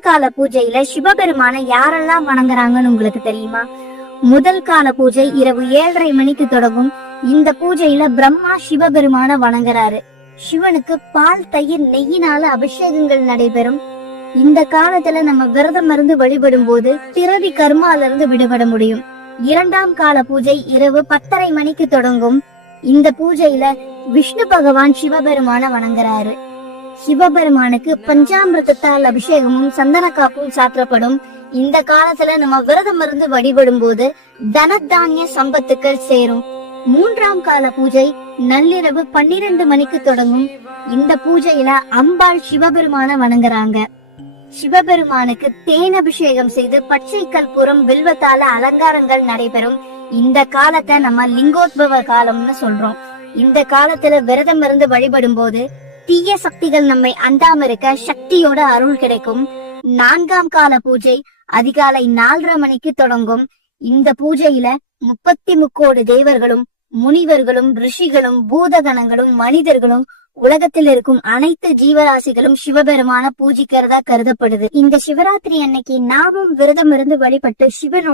கால பூஜையில சிவபெருமான யாரெல்லாம் வணங்குறாங்கன்னு உங்களுக்கு தெரியுமா? முதல் கால பூஜை இரவு 7:30 மணிக்கு தொடங்கும். இந்த பூஜையில பிரம்மா சிவபெருமான வணங்குறாரு. சிவனுக்கு பால், தயிர், நெய்யினால அபிஷேகங்கள் நடைபெறும். இந்த காலத்துல நம்ம விரதம் இருந்து வழிபடும் போது பிறவி கர்மால இருந்து விடுபட முடியும். இரண்டாம் கால பூஜை இரவு 10:30 மணிக்கு தொடங்கும். இந்த பூஜையில விஷ்ணு பகவான் சிவபெருமான வணங்குறாரு. சிவபெருமானுக்கு பஞ்சாமிர்தத்தால் அபிஷேகமும் சந்தன காப்பும் சாற்றப்படும். இந்த காலத்துல நம்ம விரதம் இருந்து வழிபடும் போது தனதானிய சம்பத்துக்கள் சேரும். மூன்றாம் கால பூஜை நள்ளிரவு 12 மணிக்கு தொடங்கும். இந்த பூஜையில அம்பாள் சிவபெருமான வணங்குறாங்க. சிவபெருமானுக்கு தேன் அபிஷேகம் செய்து பச்சை கற்பூரம் வில்வத்தால அலங்காரங்கள் நடைபெறும். இந்த காலத்தை நம்ம லிங்கோத்பவ காலம்னு சொல்றோம். இந்த காலத்துல விரதம் இருந்து வழிபடும் போது தீய சக்திகள் நம்மை அண்டாம இருக்க சக்தியோட அருள் கிடைக்கும். நான்காம் கால பூஜை அதிகாலை 4:30 மணிக்கு தொடங்கும். இந்த பூஜையில 33 தேவர்களும் முனிவர்களும் ரிஷிகளும் பூதகணங்களும் மனிதர்களும் உலகத்தில் இருக்கும் அனைத்து ஜீவராசிகளும் சிவபெருமான பூஜிக்கிறதா கருதப்படுது. இந்த சிவராத்திரி அன்னைக்கு நாமும் விரதம் இருந்து வழிபட்டு சிவனோட